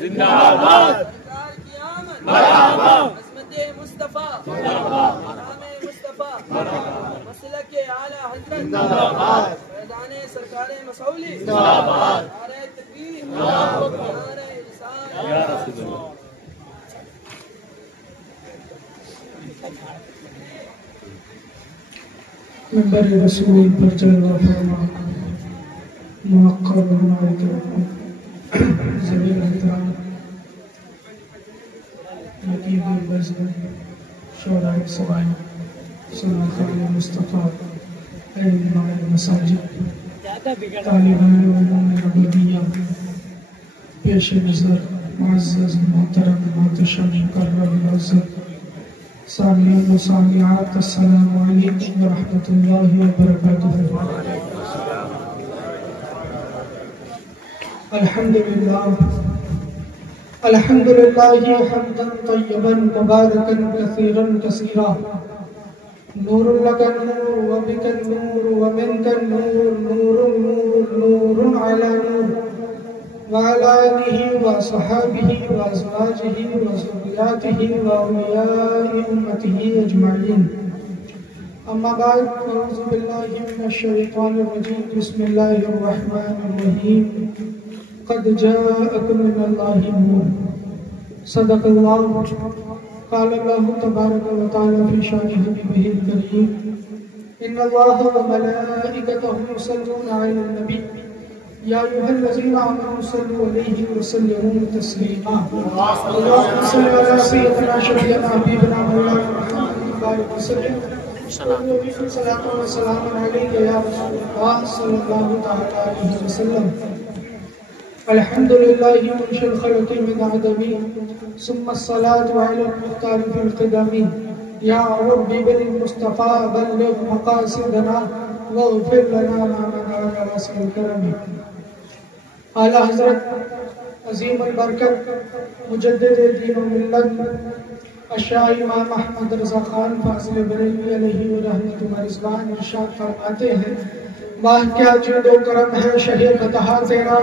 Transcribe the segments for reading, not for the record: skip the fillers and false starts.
زندہ باد عظمت مصطفیٰ نام مصطفیٰ مسلک اعلیٰ حضرت فیضان سرکار مسعولی نعرہ تکبیر نعرہ رسالت منبر رسول پر جلوہ فرما موقر بنائے زمین احترام نقیب البزم شعراء سوائن صلاحان مصطفیٰ امام المساجد طالبان علوم عبودیہ پیش نظر معزز محترم محتشم مکرم معزز سامعین و سامعات السلام علیکم ورحمۃ اللہ وبرکاتہ۔ الحمدللہ حمدا طیبا مبارکا کثیرا کثیرا نور لک النور وبک النور ومنک النور نور نور نور علی نور وعلى آله وصحابه وأزواجه وذرياته وأولياء أمته أجمعين أما بعد أعوذ بالله من الشيطان الرجيم بسم الله الرحمن الرحيم قد جاءكم من الله نور صدق الله قال الله تبارك وتعالى في شأن حبيبه الكريم إن الله وملائكته يصلون على النبي يا أيها الذين آمنوا صلوا عليه وسلموا تسليما اللهم صل على سيدنا شفيعنا حبيبنا مولانا محمد وبارك وسلم صلاة وسلام عليك يا رسول الله صلى الله تعالى عليه وسلم الحمد لله منشئ الخلق من عدم ثم الصلاة على المختار في القدم يا رب بالمصطفى بلغ مقاصدنا واغفر لنا ما مضى على واسع الكرم۔ اعلیٰ حضرت عظیم البرکت مجدد دین و ملت الشاہ امام احمد رضا خان فاضل بریلوی علیہ رحمت و رضوان ارشاد فرماتے ہیں واہ کیا جود و کرم ہے شہ فتح تیرا،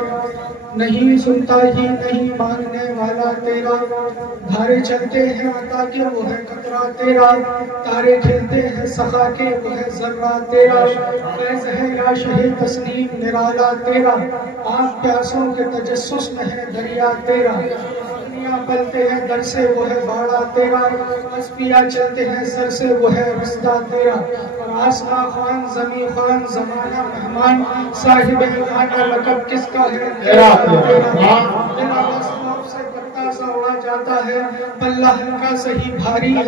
نہیں سنتا ہی نہیں ماننے والا تیرا، دھارے چلتے ہیں عطا کے وہ ہے قطرہ تیرا، تارے کھلتے ہیں سخا کے وہ ہے ذرہ تیرا، فیض ہے یا شہ تسلیم نرالا تیرا، آنکھ پیاسوں کے تجسس میں ہے دریا تیرا، دنیا پلتے ہیں در سے وہ ہے باڑا تیرا، اسپیا چلتے ہیں سر سے وہ ہے رستہ تیرا، اور آسمان خوان زمین خوان زمانہ مہمان صاحب خانہ لقب کس کا ہے تیرا تیرا، بلا وصف سے پتہ سا اڑا جاتا ہے پلہ ہلکا صحیح بھاری ہے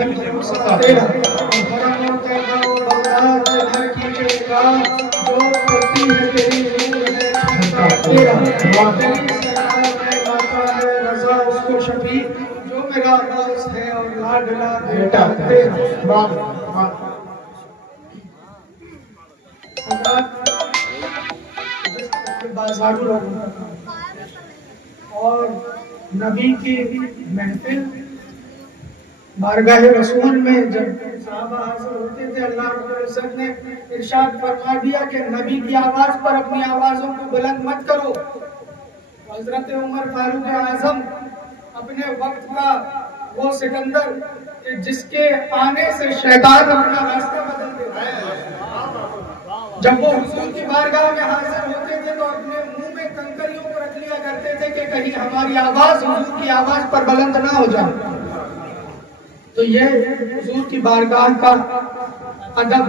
سا تیرا، حرم و طیبہ و بغداد جہاں کی جگہ جو کرتی ہے تیری نور ہے تیرا، تیری سرکار میں لاتا ہے رضا اس کو شفیع جو میرا دوست ہے اور لاڈلا بیٹا تیرا۔ بازاروں لوگوں اور نبی کی محفل بارگاہ رسول میں جب صحابہ حاضر ہوتے تھے اللہ رب العزت نے ارشاد فرما دیا کہ نبی کی آواز پر اپنی آوازوں کو بلند مت کرو۔ حضرت عمر فاروق اعظم اپنے وقت کا وہ سکندر جس کے آنے سے شیطان اپنا راستہ بدل دیتا ہے، جب وہ حضور کی بارگاہ میں حاضر ہوتے تھے تو اپنے منہ میں کنکریوں کو رکھ لیا کرتے تھے کہ کہیں ہماری آواز حضور کی آواز پر بلند نہ ہو جائے۔ تو یہ حضور کی بارگاہ کا ادب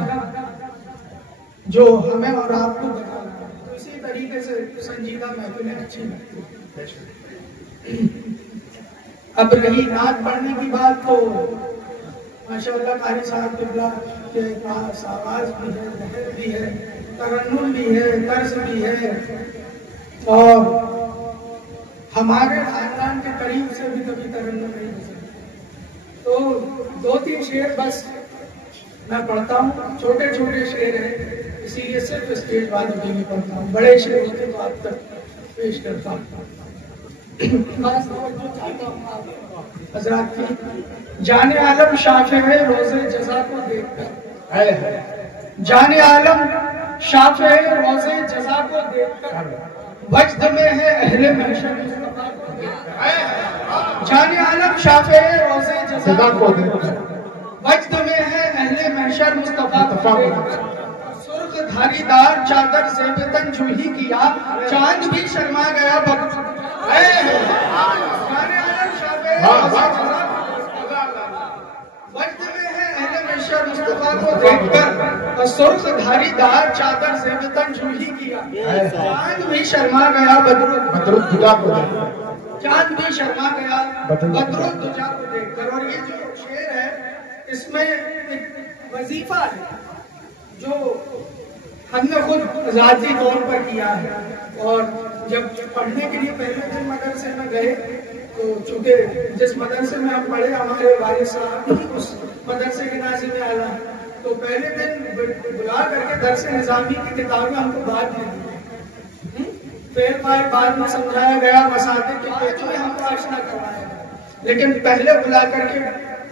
جو ہمیں اور آپ کو بتانا ہے، تو اسی طریقے سے سنجیدہ محفلیں اچھی لگتی ہیں۔ اب رہی نعت پڑھنے کی بات تو ماشاءاللہ قاری صاحب قبلہ کے پاس آواز بھی ہے، لہر بھی ہے، ترنم بھی ہے، طرز بھی ہے، اور ہمارے خاندان کے قریب سے بھی کبھی ترنم نہیں ہو سکتا۔ تو دو تین شعر بس میں پڑھتا ہوں، چھوٹے چھوٹے شعر ہیں اسی لیے صرف اسٹیج والوں کے لیے پڑھتا ہوں، بڑے شعر ہوتے تو آپ تک پیش کرتا ہوں۔ خاص توجہ چاہتا ہوں آپ حضرات کی۔ جان عالم شافع ہے روزے جزا کو دیکھ کر، جان عالم شافع ہے روزے جزا کو دیکھ کر، وجد میں ہے اہل محشر مصطفیٰ کو دیکھ کر، جان عالم شافع روزے جزا کو وجد میں ہے اہل محشر مصطفیٰ کو سرخ دھاری دار چادر زیب تن جو ہی کیا چاند بھی شرما گیا جان عالم شافع روزے جزا وجد میں ہے اہل محشر مصطفیٰ کو دیکھ کر سرخ دھاری دار چادر زیب تن جو ہی کیا چاند بھی شرما گیا بدر الدجا کو چاند بھی شرما گیا بدر الدجا کو دیکھ کر. اور یہ جو شعر ہے اس میں ایک وظیفہ ہے جو ہم نے خود ذاتی طور پر کیا ہے. اور جب پڑھنے کے لیے پہلے دن مدرسے میں گئے تو چونکہ جس مدرسے میں ہم پڑھے ہمارے والد صاحب اس مدرسے کے ناظم اعلیٰ تو پہلے دن بلا کر کے درس نظامی کی کتابیں ہم کو بعد میں دی پھر بعد میں سمجھایا گیا مساطب کے پیچوں میں ہم کو آشنا کروایا گیا لیکن پہلے بلا کر کے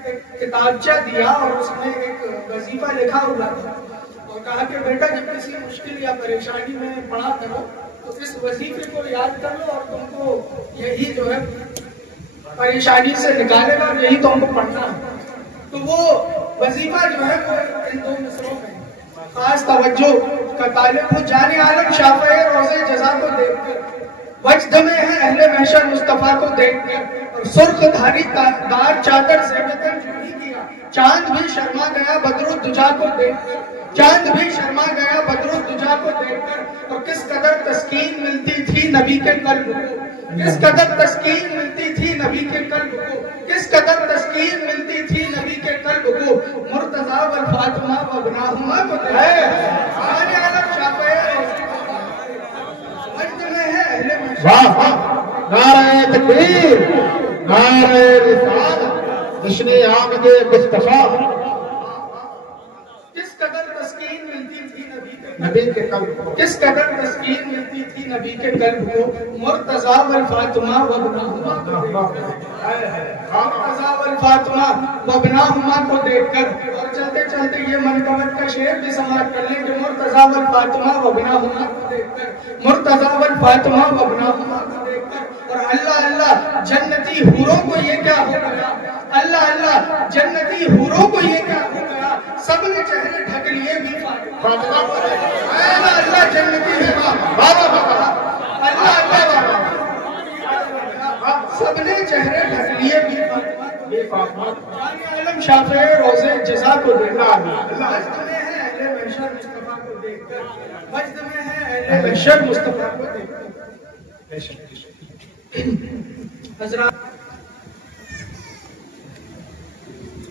ایک کتابچہ دیا اور اس میں ایک وظیفہ لکھا ہوا تھا اور کہا کہ بیٹا جب کسی مشکل یا پریشانی میں پڑھا کرو تو اس وظیفے کو یاد کر لو اور تم کو یہی جو ہے پریشانی سے نکالے گا اور یہی تم کو پڑھنا ہے. تو وہ وظیفہ جو ہے وہ ان دو مصروں میں خاص توجہ کا طالب ہو. جان عالم شافع روزے جزا کو دیکھ کر وجد میں ہے اہل محشر مصطفیٰ کو دیکھ کر اور سرخ دھاری دار چادر زیب تن جو ہی کیا چاند بھی شرما گیا بدر الدجا کو دیکھ کر چاند بھی شرما گیا بدر الدجا کو دیکھ کر. اور کس قدر تسکین ملتی تھی نبی کے قلب کو کس قدر تسکین ملتی تھی نبی کے قلب کو کس قدر تسکین ملتی تھی نبی کے قلب کو مرتضیٰ والفاطمہ وابناہما کو دیکھ جان عالم شافع وجد میں ہے اہل محشر. نعرہ تکبیر نعرہ رسالت جشن آمد مصطفیٰ. کس قدر تسکین ملتی تھی نبی کے قلب کو کس قدر تسکین ملتی تھی نبی کے قلب کو مرتضیٰ والفاطمہ وابناہما کو دیکھ کر مرتضیٰ والفاطمہ وابناہما کو دیکھ کر. اور چلتے چلتے یہ منقبت کا شعر بھی سماعت کر لیں کہ مرتضیٰ والفاطمہ وابناہما کو دیکھ کر مرتضیٰ والفاطمہ وابناہما کو دیکھ کر. اور اللہ اللہ جنتی حوروں کو یہ کیا ہو گیا اللہ اللہ جنتی حوروں کو یہ کیا ہو گیا سب نے چہرے ڈھک لیے بھی فاطمہ اللہ اللہ جنتی اللہ اللہ سب نے چہرے ڈھک لیے بھی فاطمہ. جان عالم شافع روزے جزا کو دیکھا وجد میں ہے اہل محشر مصطفیٰ کو دیکھ کر وجد میں ہے اہل محشر مصطفیٰ کو دیکھ کر. حضرات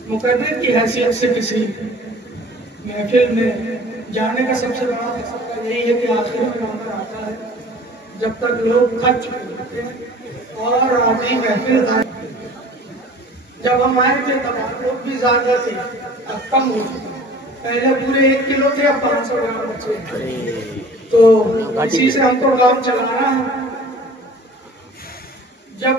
مقرر کی حیثیت سے کسی محفل میں جانے کا سب سے بڑا مقصد یہی ہے کہ آخر میں نمبر آتا ہے جب تک لوگ تھک چکے ہوتے ہیں اور آدمی محفل آئے. جب ہم آئے تھے تب لوگ بھی زیادہ تھے اب کم ہو چکے پہلے پورے 1 کلو تھے اب 500 گرام بچے تو اسی سے ہم کو کام چلانا ہے. جب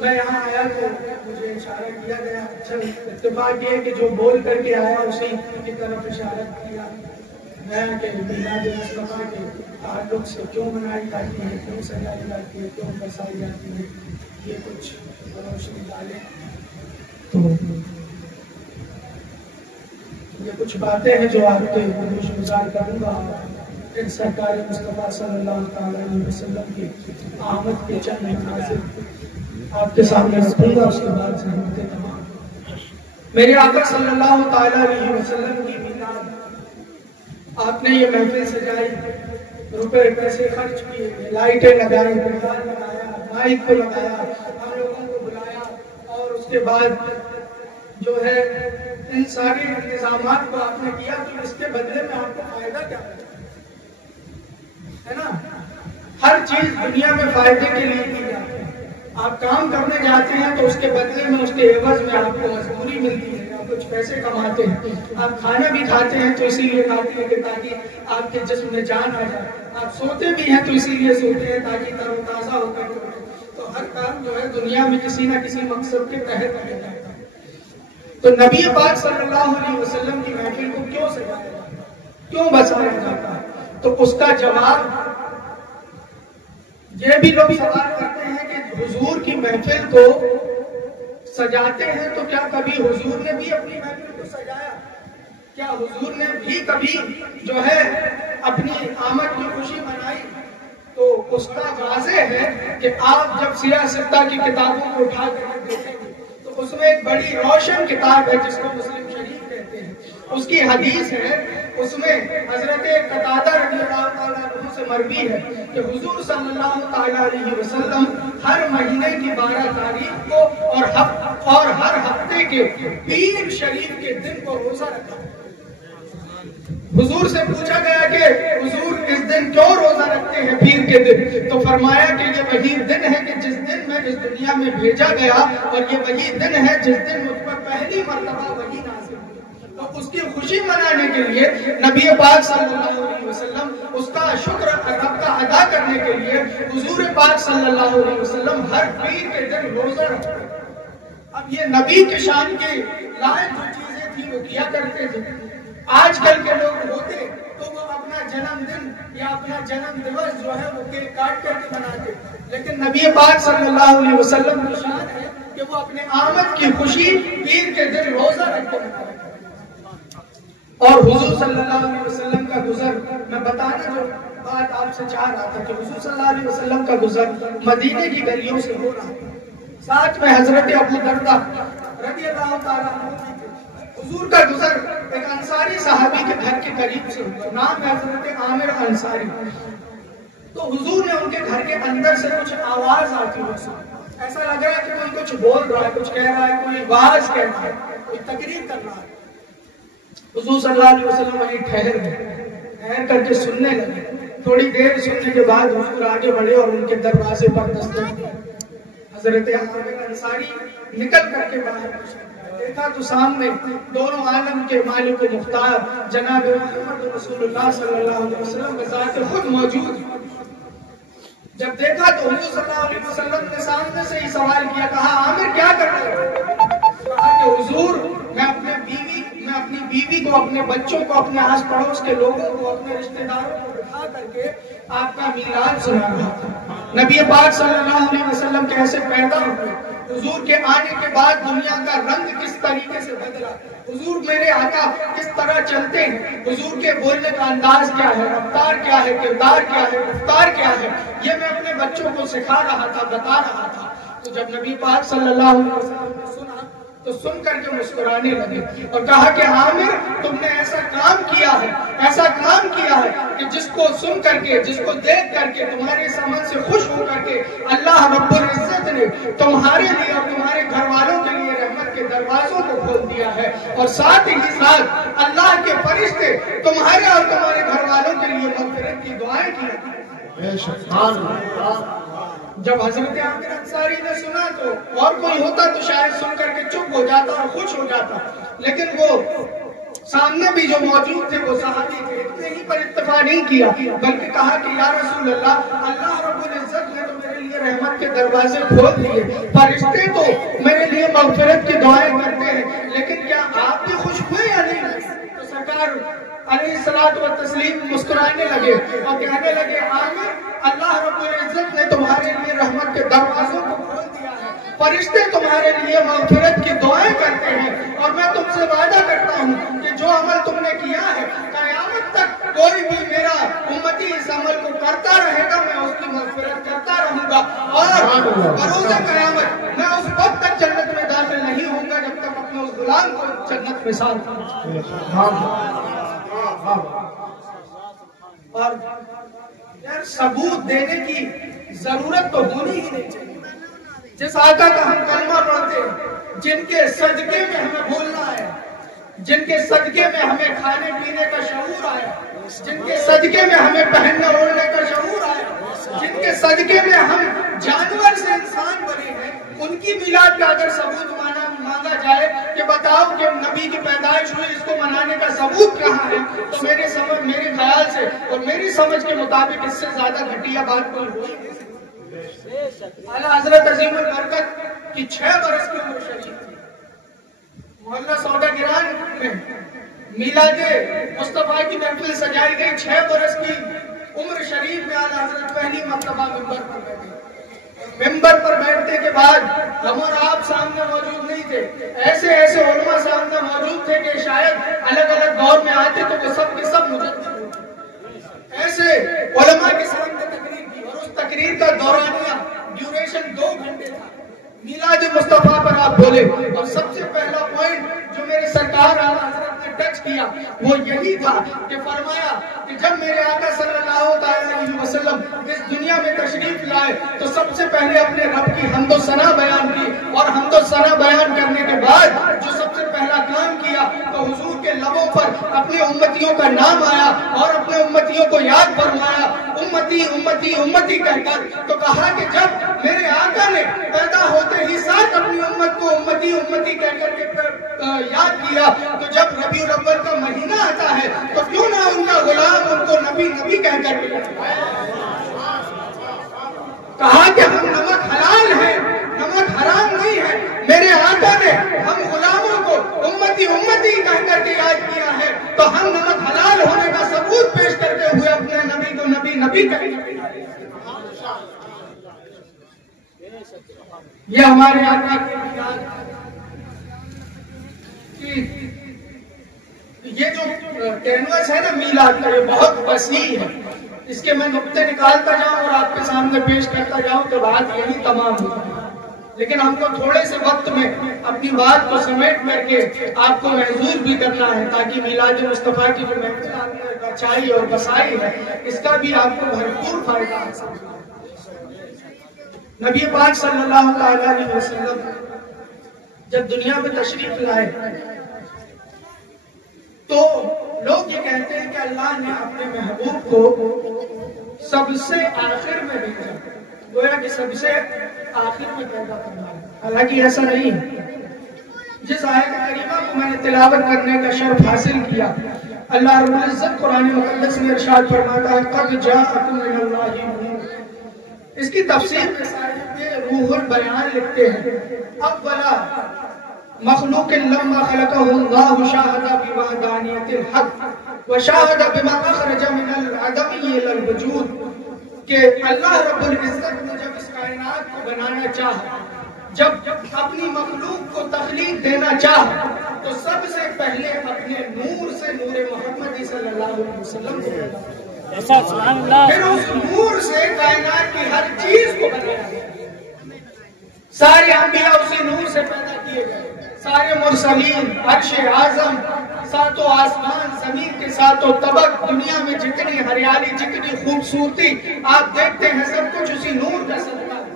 میں یہاں آیا تو مجھے اشارہ کیا گیا اچھا اتفاق یہ کہ جو بول کر کے آیا اسی کی طرف اشارہ کیا میں کہ میلاد مصطفیٰ کے تعلق سے کیوں منائی جاتی ہے کیوں سجائی جاتی ہے کیوں بسائی جاتی ہے یہ کچھ روشنی ڈالے. تو یہ کچھ باتیں ہیں جو آپ کے گزار کروں گا. سرکار مصطفیٰ صلی اللہ علیہ وسلم کی آمد کے چند مناظر آپ کے سامنے رکھوں گا. اس کے بعد سے تمام میرے آقا صلی اللہ تعالی علیہ وسلم کی میلاد آپ نے یہ محفل سجائی روپے پیسے خرچ کیے لائٹیں لگائی پردار لگایا مائک کو لگایا ہم لوگوں کو بلایا اور اس کے بعد جو ہے ان سارے انتظامات کو آپ نے کیا تو اس کے بدلے میں آپ کو فائدہ کیا ہے نا. ہر چیز دنیا میں فائدے کے لیے کی جاتی ہے. آپ کام کرنے جاتے ہیں تو اس کے بدلے میں اس کے عوض میں آپ کو مزدوری ملتی ہے آپ کچھ پیسے کماتے ہیں. آپ کھانا بھی کھاتے ہیں تو اسی لیے کھاتے ہیں کہ تاکہ آپ کے جسم میں جان آ جائے. آپ سوتے بھی ہیں تو اسی لیے سوتے ہیں تاکہ تر و تازہ ہو کر سوتے. تو ہر کام جو ہے دنیا میں کسی نہ کسی مقصد کے تحت کیا جاتا ہے. تو نبی پاک صلی اللہ علیہ وسلم کی محفل کو کیوں سجایا جاتا ہے کیوں بسایا جاتا ہے تو اس کا جواب یہ بھی لوگ سوال کرتے ہیں کہ حضور کی محفل کو سجاتے ہیں تو کیا کبھی حضور نے بھی اپنی محفل کو سجایا؟ کیا حضور نے بھی کبھی جو ہے اپنی آمد کی خوشی منائی؟ تو اس کا واضح ہے کہ آپ جب سیرہ ستہ کی کتابوں کو اٹھا کر دیکھیں گے تو اس میں ایک بڑی روشن کتاب ہے جس کو مسلم شریف کہتے ہیں. اس کی حدیث ہے، اس میں حضرت قتادہ رضی اللہ تعالیٰ عنہ سے مروی ہے کہ حضور صلی اللہ تعالیٰ علیہ وسلم ہر مہینے کی 12 تاریخ کو اور ہر ہفتے کے پیر شریف کے دن کو روزہ رکھا. حضور سے پوچھا گیا کہ حضور اس دن کیوں روزہ رکھتے ہیں پیر کے دن؟ تو فرمایا کہ یہ وہی دن ہے کہ جس دن میں اس دنیا میں بھیجا گیا، اور یہ وہی دن ہے جس دن مجھ پر پہلی مرتبہ وحی نازل ہوئی. تو اس کی خوشی منانے کے لیے نبی پاک صلی اللہ علیہ وسلم اس کا شکر رب کا ادا کرنے کے لیے حضور پاک صلی اللہ علیہ وسلم ہر پیر کے دن روزہ رکھتے. اب یہ نبی کے شان کے لائق جو چیزیں تھیں وہ کیا کرتے تھے. آج کل کے لوگ ہوتے تو وہ اپنا جنم دن یا اپنا جنم دیوس جو ہے وہ کیک کاٹ کر کے مناتے، لیکن نبی پاک صلی اللہ علیہ وسلم کی شان ہے کہ وہ اپنے آمد کی خوشی پیر کے دن روزہ رکھتے ہیں. اور حضور صلی اللہ علیہ وسلم کا گزر، میں بتانا جو بات آپ سے چاہ رہا تھا کہ حضور صلی اللہ علیہ وسلم کا گزر مدینے کی گلیوں سے ہو رہا ہے. ساتھ میں حضرت ابو دردہ رضی اللہ تعالیٰ عنہ تھے. حضور کا گزر ایک انصاری صحابی کے گھر کے قریب سے ہوا، نام ہے حضرت عامر انصاری. تو حضور نے ان کے گھر کے اندر سے کچھ آواز آتی ہوئی سنی. ایسا لگ رہا ہے کہ کوئی کچھ بول رہا ہے، کچھ کہہ رہا ہے، کوئی آواز کہہ رہا ہے، کوئی تقریر کر رہا ہے. حضور صلی اللہ علیہ وسلم وہیں ٹھہر گئے، ٹھہر کر کے سننے لگے. تھوڑی دیر سننے کے بعد حضور آگے بڑھے اور ان کے دروازے پر دستک دی. حضرت عامر انصاری نکل کر کے باہر دیکھا تو سامنے دونوں عالم کے مالک و مختار جناب محمد رسول اللہ صلی اللہ علیہ وسلم بذات خود موجود. جب دیکھا تو حضور صلی اللہ علیہ وسلم نے سامنے سے ہی سوال کیا، کہا عامر کیا کر رہے ہو؟ کہا کہ حضور میں اپنی بیوی کو، اپنے بچوں کو، اپنے آس پڑوس کے لوگوں کو، اپنے رشتہ داروں کو بٹھا کر کے آپ کا میلاد سنا رہا تھا. نبی پاک صلی اللہ علیہ وسلم کیسے پیدا ہوئے، حضور کے آنے کے بعد دنیا کا رنگ کس طریقے سے بدلا، حضور میرے آقا کس طرح چلتے ہیں، حضور کے بولنے کا انداز کیا ہے، رفتار کیا ہے، کردار کیا ہے، گفتار کیا ہے، یہ میں اپنے بچوں کو سکھا رہا تھا، بتا رہا تھا. تو جب نبی پاک صلی اللہ علیہ وسلم نے سنا تو سن کر کے مسکرانے لگے اور کہا کہ عامر تم نے ایسا کام کیا ہے کہ جس کو سن کر کے، جس کو دیکھ کر کے تمہارے اس عمل سے خوش ہو کر کے اللہ رب العزت نے تمہارے لیے اور تمہارے گھر والوں کے لیے رحمت کے دروازوں کو کھول دیا ہے، اور ساتھ ہی ساتھ اللہ کے فرشتے تمہارے اور تمہارے گھر والوں کے لیے مغفرت کی دعائیں کی. جب حضرت عامر انصاری نے سنا تو اور کوئی ہوتا تو شاید سن کر کے چپ ہو جاتا اور خوش ہو جاتا، لیکن وہ سامنے بھی جو موجود تھے وہ صحابی تھے، اتنے ہی پر اتفاق نہیں کیا بلکہ کہا کہ یا رسول اللہ، اللہ رب العزت نے تو میرے لیے رحمت کے دروازے کھول دیے، فرشتے تو میرے لیے مغفرت کی دعائیں کرتے ہیں، لیکن کیا آپ بھی خوش ہوئے یا نہیں؟ تو سرکار علیہ الصلوۃ والتسلیم مسکرانے لگے اور کہنے لگے عامر اللہ رب العزت نے تمہارے لیے رحمت کے دروازوں کو کھول دیا ہے، فرشتے تمہارے لیے مغفرت کی دعائیں کرتے ہیں، اور میں تم سے وعدہ کرتا ہوں کہ جو عمل تم نے کیا ہے قیامت تک کوئی بھی میرا امتی اس عمل کو کرتا رہے گا، میں اس کی مغفرت کرتا رہوں گا، اور بروز قیامت میں اس وقت تک جنت میں داخل نہیں ہوں گا جب تک اپنے اس غلام کو جنت میں ساتھ کروں. اور یار ثبوت دینے کی ضرورت تو ہونی ہی نہیں چاہیے. جس آقا کا ہم کلمہ پڑھتے ہیں، جن کے صدقے میں ہمیں بولنا ہے، جن کے صدقے میں ہمیں کھانے پینے کا شعور آیا، جن کے صدقے میں ہمیں پہننے اوڑھنے کا شعور آیا، جن کے صدقے میں ہم جانور سے انسان بنے ہیں، ان کی میلاد کا اگر ثبوت مانگا جائے کہ بتاؤ کہ نبی کی پیدائش ہوئی، اس کو منانے کا ثبوت کہاں ہے، تو میرے خیال سے اور میری سمجھ کے مطابق اس سے زیادہ گھٹیا بات کوئی ہوئی نہیں. اعلیٰ حضرت عظیم البرکت کی 6 برس کی عمر شریف تھی. محلہ سوداگران میں میلاد مصطفیٰ کی محفل سجائی گئی. 6 برس کی عمر شریف میں اعلیٰ حضرت پہلی مرتبہ ممبر پر بیٹھے. ممبر پر بیٹھنے کے بعد ہم اور آپ سامنے موجود نہیں تھے، ایسے ایسے علماء سامنے موجود تھے کہ شاید الگ الگ دور میں آتے تو وہ سب کے سب مجدد ہوتے۔ ایسے علماء کے سامنے تقریر کی، اور اس تقریر کا دورانیہ ڈیوریشن 2 گھنٹے تھا۔ میلاد مصطفیٰ پر آپ بولے، اور سب سے پہلا پوائنٹ جو میرے سرکار اعلیٰ حضرت نے ٹچ کیا وہ یہی تھا کہ فرمایا کہ جب میرے آقا صلی اللہ علیہ وسلم اس دنیا میں تشریف لائے تو سب سے پہلے اپنے رب کی حمد و ثنا بیان کی، اور حمد و ثنا بیان کرنے کے بعد جو سب سے پہلا کام کیا تو حضور کے لبوں پر اپنے امتیوں کا نام آیا اور اپنے امتیوں کو یاد فرمایا، امتی امتی امتی کہہ کر۔ تو کہا کہ جب میرے آقا نے پیدا ہوتے ہی ساتھ اپنی امت کو امتی امتی کہہ کر کے یاد کیا، تو جب ربیع الاول کا مہینہ آتا ہے تو کیوں نہ ان کا غلام ان کو نبی نبی کہہ کر کے کہا کہ ہم نمک حلال ہیں، نمک حرام نہیں ہے۔ میرے آقا نے ہم غلاموں کو امتی امتی کہہ کر کے یاد کیا ہے، تو ہم نمک حلال ہونے کا ثبوت پیش کرتے ہوئے اپنے نبی کو نبی نبی کہہ کر کے یہ ہمارے آقا کی یہ جو کینوس ہے نا میلاد کا، یہ بہت وسیع ہے۔ اس کے میں نقطے نکالتا جاؤں اور آپ کے سامنے پیش کرتا جاؤں تو بات یہی تمام ہوتی ہے، لیکن ہم کو تھوڑے سے وقت میں اپنی بات کو سمیٹ کر کے آپ کو محظوظ بھی کرنا ہے، تاکہ میلاد مصطفیٰ کی جو محفل آپ نے بچائی اور بسائی ہے اس کا بھی آپ کو بھرپور فائدہ حاصل۔ نبی پاک صلی اللہ علیہ وسلم جب دنیا میں تشریف لائے تو لوگ یہ کہتے ہیں کہ اللہ نے اپنے محبوب کو سب سے آخر میں بھیجا، گویا کہ سب سے آخر میں پیدا کرنا ہے، حالانکہ ایسا نہیں۔ جس آیت کریمہ کو میں نے تلاوت کرنے کا شرف حاصل کیا، اللہ رب العزت قرآن مقدس میں ارشاد فرماتا ہے قد جاءکم من اللہ نور۔ اس کی تفسیر کے ساتھ روح البیان لکھتے ہیں اولا مخلوق لما خلقه اللہ شاہد بوحدانیت الحق وشاہد بما اخرج من العدم الى الوجود، کہ اللہ رب العزت نے جب اس کائنات کو بنانا چاہا، جب اپنی مخلوق کو تخلیق دینا چاہا تو سب سے پہلے اپنے نور سے، نور محمد صلی اللہ علیہ وسلم کو پیدا کیا، پھر اس نور سے کائنات کی ہر چیز کو بنایا گیا۔ سارے انبیاء اسی نور سے پیدا کیے گئے، سارے مرسلین، عرش اعظم، ساتوں آسمان، زمین کے ساتوں طبق، دنیا میں جتنی ہریالی، جتنی خوبصورتی آپ دیکھتے ہیں سب کچھ اسی نور کا صدقہ ہے۔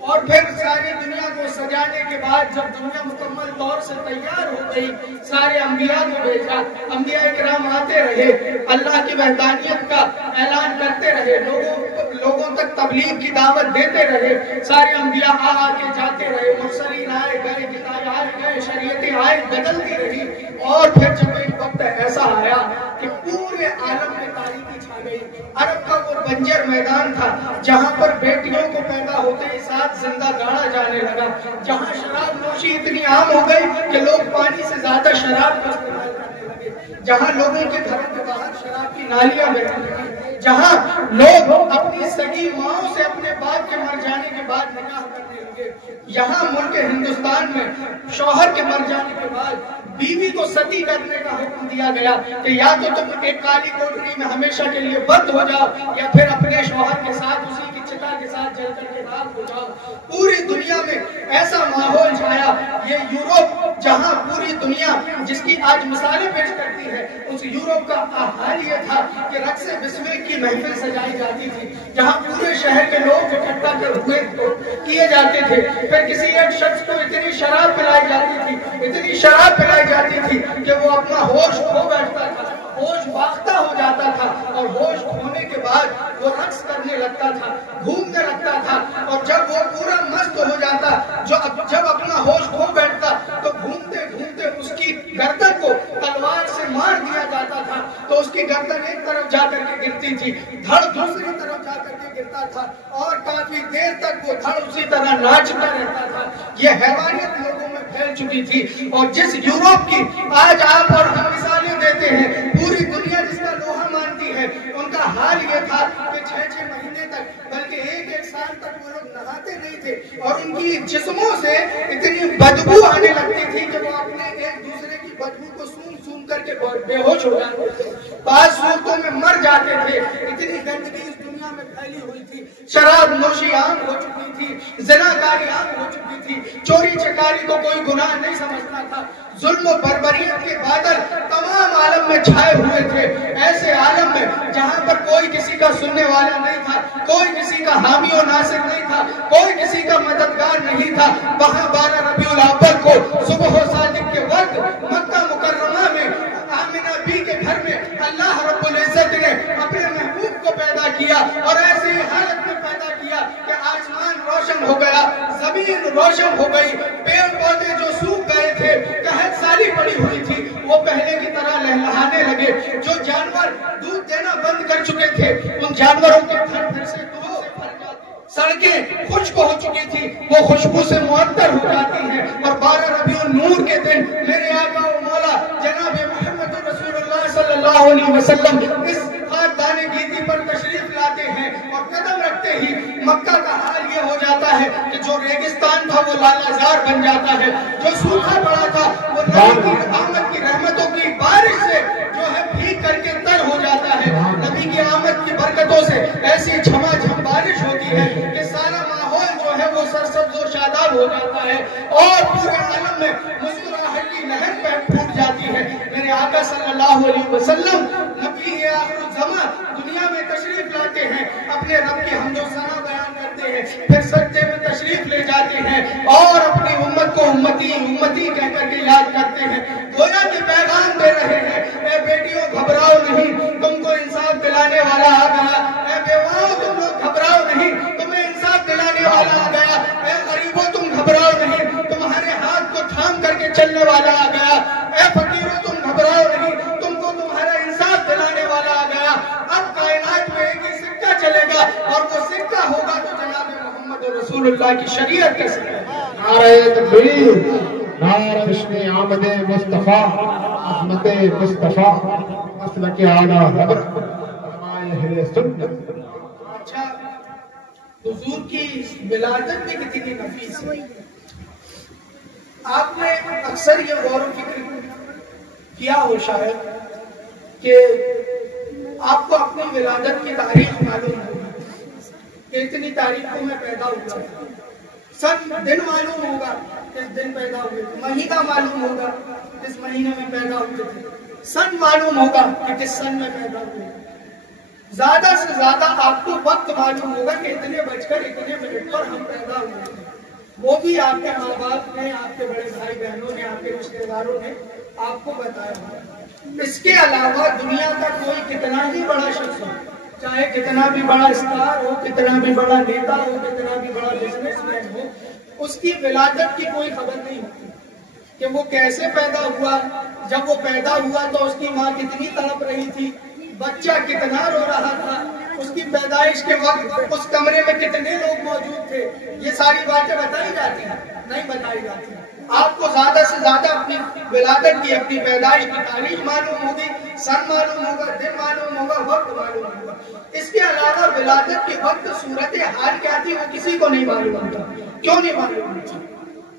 اور پھر ساری دنیا کو سجانے کے بعد جب دنیا مکمل طور سے تیار ہو گئی، سارے انبیاء کو بھیجا، انبیاء کرام آتے رہے، اللہ کی وحدانیت کا اعلان کرتے رہے، لوگوں تک تبلیغ کی دعوت دیتے رہے، سارے انبیاء آ کے جاتے رہے، مرسلین آئے گئے، کتاب آئے گئے، شریعتیں آئے بدلتی رہی، اور پھر جب ایک وقت ایسا آیا کہ پورے عالم میں تاریکی چھا گئی۔ عرب کا وہ بنجر میدان تھا جہاں پر بیٹیوں کو پیدا ہوتے ہی ساتھ زندہ گاڑا جانے لگا، جہاں شراب نوشی اتنی عام ہو گئی کہ لوگ پانی سے زیادہ شراب کا استعمال کرنے لگے، جہاں لوگوں کے گھروں کے باہر شراب کی نالیاں بہنے لگی، جہاں لوگ اپنی سگی ماؤں سے اپنے باپ کے مر جانے کے بعد نکاح کرنے لگے، یہاں ملک ہندوستان میں شوہر کے مر جانے کے بعد بیوی کو ستی کرنے کا حکم دیا گیا کہ یا تو تم ایک کالی کوٹری میں ہمیشہ کے لیے بند ہو جاؤ یا پھر اپنے شوہر کے ساتھ اسی کی چتا کے ساتھ جل کر کے راکھ ہو جاؤ۔ پوری دنیا میں ایسا ماحول چھایا، یہ یورپ جہاں پوری دنیا جس کی آج مثالیں پیش کرتی ہے، اس یورپ کا حال یہ تھا کہ رقص بسمل کی محفل سجائی جاتی تھی، جہاں پورے شہر کے لوگ اکٹھا کیے جاتے تھے، پھر کسی ایک شخص کو اتنی شراب پلائی جاتی تھی، اتنی شراب پلائی جاتی تھی کہ وہ اپنا ہوش کھو بیٹھتا تھا، ہوش باختہ ہو جاتا تھا، اور ہوش کھونے کے بعد وہ رقص کرنے لگتا تھا، گھومنے لگتا تھا، اور جب وہ پورا مست ہو جاتا، جب اپنا ہوش کھو بیٹھتا تو گھومتے گھومتے اس کی گردن کو تلوار سے مار دیا جاتا تھا، تو اس کی گردن ایک طرف جا کر کے گرتی تھی، دھڑ دوسری طرف جا کر کے گرتا تھا، اور کافی دیر تک وہ دھڑ اسی طرح ناچتا رہتا تھا۔ یہ حیوانیت لوگوں میں پھیل چکی تھی، اور جس یورپ کی آج آپ اور ہم مثالیں دیتے ہیں، پوری دنیا جس کا لوہا مانتی ہے، ان کا حال یہ تھا کہ 6 مہینے تک بلکہ ایک سال سال تک وہ لوگ نہاتے نہیں تھے اور ان کی جسموں سے اتنی بدبو آنے لگتی تھی کہ وہ اپنے ایک دوسرے کی بدبو کو سون سون کر کے بے ہوش ہو جاتے تھے، بعض صورتوں میں مر جاتے تھے، اتنی گندگی اس دنیا میں پھیلی ہوئی تھی، شراب نوشی عام ہو چکی تھی، زناکاری عام ہو چکی تھی، چوری چکاری کو کوئی گناہ نہیں سمجھتا تھا، ظلم و بربریت کے بادل تمام عالم میں چھائے ہوئے تھے، ایسے عالم میں جہاں پر کوئی کسی کا سننے والا نہیں تھا، کوئی کسی کا حامی و ناصر نہیں تھا، کوئی کسی کا مددگار نہیں تھا، وہاں 12 ربیع الاول کو صبح و صادق کے وقت مکہ مکرمہ میں آمنہ بی کے گھر میں اللہ رب العزت نے اپنے محبوب کو پیدا کیا اور ایسی حالت میں پیدا کیا کہ آسمان روشن ہو گیا، زمین روشن ہو گئی، پیڑ پودے جو سوکھ گئے تھے، قحط سالی پڑی ہوئی تھی، وہ پہلے کی طرح لہلہانے لگے، جو جانور دودھ دینا بند کر چکے تھے ان جانوروں کے تھن تھن سے دودھ سے بھر جاتے، سڑکیں خشک ہو چکی تھی وہ خوشبو سے معطر ہو جاتی ہیں، اور 12 ربیع النور کے دن میرے آقا و مولا جناب محمد رسول اللہ صلی اللہ علیہ وسلم اس خاکدان گیتی پر تشریف لاتے ہیں اور قدم رکھتے ہی مکہ کا حال یہ ہو جاتا ہے کہ جو ریگستان تھا وہ لالازار بن جاتا ہے، جو سوکھا پڑا تھا وہ نبی کی آمد کی رحمتوں کی بارش سے جو ہے بھیگ کر کے تر ہو جاتا ہے، نبی کی آمد کی برکتوں سے ایسی جھما جھم بارش ہوتی ہے کہ سارا ماحول جو ہے وہ سرسبز و شاداب ہو جاتا ہے اور پورے عالم میں مسکراہٹ کی لہر پھوٹ جاتی ہے۔ میرے آقا صلی اللہ علیہ وسلم نبی آخر الزمان دنیا میں تشریف لاتے ہیں، اپنے رب کی حمد و ثنا بیان کرتے ہیں، پھر سجدے میں تشریف لے جاتے ہیں اور اپنی امت کو امتی امتی کہہ کر کے یاد کرتے ہیں، گویا کہ پیغام دے رہے ہیں، اے بیٹیوں گھبراؤ نہیں، تم کو انصاف دلانے والا آ گیا، اے بیواؤں تم لوگ گھبراؤ نہیں، تمہیں انصاف دلانے والا آ گیا، اے غریبوں تم گھبراؤ نہیں، تمہارے ہاتھ کو تھام کر کے چلنے والا آ گیا، اے فقیروں تم گھبراؤ نہیں، تم کو تمہارا انصاف دلانے والا آ گیا۔ اب کائنات میں ایک ہی سکہ چلے گا اور وہ سکہ ہوگا تو جناب محمد رسول اللہ کی شریعت کا سکہ۔ نعرہ تکبیر، نعرہ جشن آمد مصطفیٰ، عظمت مصطفیٰ، مسلک اعلیٰ حضرت علماء اہل سنت۔ اچھا، حضور کی ولادت بھی کتنی نفیس ہے۔ آپ نے اکثر یہ غور و فکر کیا ہو شاید کہ آپ کو اپنی ولادت کی تاریخ معلوم ہوگی کہ اتنی تاریخ کو میں پیدا ہوا، سن دن معلوم ہوگا کس دن پیدا ہوئے تھے، مہینہ معلوم ہوگا کس مہینے میں پیدا ہوئے تھے، سن معلوم ہوگا کہ کس سن میں پیدا ہوئے تھے، زیادہ سے زیادہ آپ کو وقت معلوم ہوگا کہ اتنے بج کر اتنے منٹ پر ہم پیدا ہوئے تھے، وہ بھی آپ کے ماں باپ نے، آپ کے بڑے بھائی بہنوں نے، آپ کے رشتے داروں نے آپ کو بتایا۔ اس کے علاوہ دنیا کا کوئی کتنا ہی بڑا شخص ہو، چاہے کتنا بھی بڑا اسٹار ہو، کتنا بھی بڑا نیتا ہو، کتنا بھی بڑا بزنس مین ہو، اس کی ولادت کی کوئی خبر نہیں ہوتی کہ وہ کیسے پیدا ہوا، جب وہ پیدا ہوا تو اس کی ماں کتنی تڑپ رہی تھی، بچہ کتنا رو رہا تھا، اس کی پیدائش کے وقت اس کمرے میں کتنے لوگ موجود تھے، یہ ساری باتیں بتائی جاتی ہیں؟ نہیں بتائی جاتی۔ آپ کو زیادہ سے زیادہ اپنی ولادت کی، اپنی پیدائش کی تاریخ معلوم ہوگی، سن معلوم ہوگا، دن معلوم ہوگا، وقت معلوم ہوگا۔ اس کے علاوہ ولادت کے وقت صورتحال کیا تھی وہ کسی کو نہیں معلوم ہوتا۔ کیوں نہیں معلوم ہوتا؟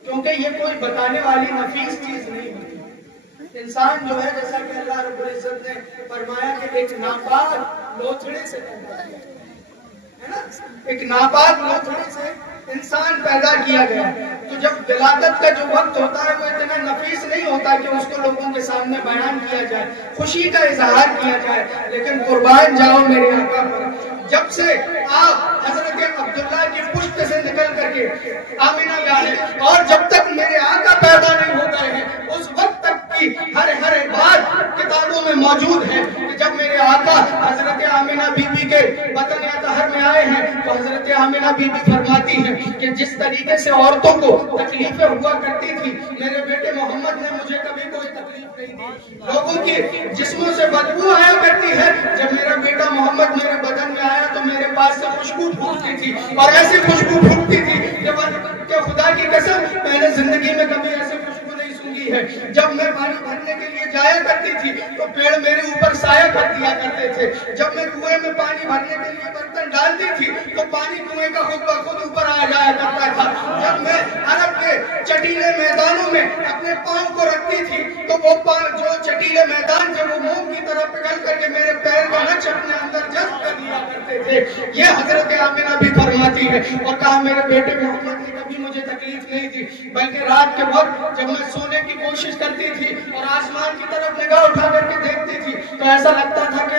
کیونکہ یہ کوئی بتانے والی نفیس چیز نہیں ہوتی۔ انسان جو ہے جیسا کہ اللہ رب العزت نے فرمایا کہ ایک ناپاک لوتھڑے سے پیدا کیا ہے نا، ایک ناپاک لوتھڑے سے انسان پیدا کیا گیا، تو جب ولادت کا جو وقت ہوتا ہے وہ اتنا نفیس نہیں ہوتا کہ اس کو لوگوں کے سامنے بیان کیا جائے، خوشی کا اظہار کیا جائے، لیکن قربان جاؤ میرے آقا پر، جب سے آپ حضرت عبداللہ کی پشت سے نکل کر کے آمنہ میں آئے اور جب تک میرے آقا پیدا نہیں ہو گئے ہیں اس وقت تک کی ہر بات کتابوں میں موجود ہے کہ جب میرے آقا حضرت آمنہ بی بی کے بطن طاہر میں آئے ہیں تو حضرت آمنہ بی بی فرماتی ہیں کہ جس طریقے سے عورتوں کو تکلیفیں ہوا کرتی تھی میرے بیٹے محمد نے مجھے کبھی کوئی تکلیف نہیں دی، لوگوں کی جسموں سے بدبو آیا کرتی ہے، جب میرا بیٹا محمد میرے بدن میں آیا تو میرے پاس سے خوشبو پھوٹتی تھی اور ایسی خوشبو پھوٹتی تھی کہ خدا کی قسم میں نے زندگی میں کبھی ایسی خوشبو نہیں سونگھی ہے۔ ہے. جب میں پانی بھرنے کے لیے جایا کرتی تھی تو پیڑ میرے اوپر سایہ کر دیا کرتے تھے. جب میں کنویں میں پانی بھرنے کے لیے برتن ڈالتی تھی تو پانی کنویں کا خود بخود اوپر آ جایا کرتا تھا. جب میں عرب کے چٹیلے میدانوں میں اپنے پاؤں کو رکھتی تھی تو وہ جو چٹیلے میدان تھے وہ موم کی طرح پگھل کر کے میرے پیر کا نچ اپنے اندر جذب کر لیا کرتے تھے. یہ حضرت آمنہ بھی فرماتی ہے. اور کہا میرے بیٹے محمد کی کبھی مجھے تکلیف نہیں تھی، بلکہ رات کے وقت جب میں سونے کی کوشش کرتی تھی اور آسمان کی طرف نگاہ اٹھا کر کے دیکھتی تھی تو ایسا لگتا تھا کہ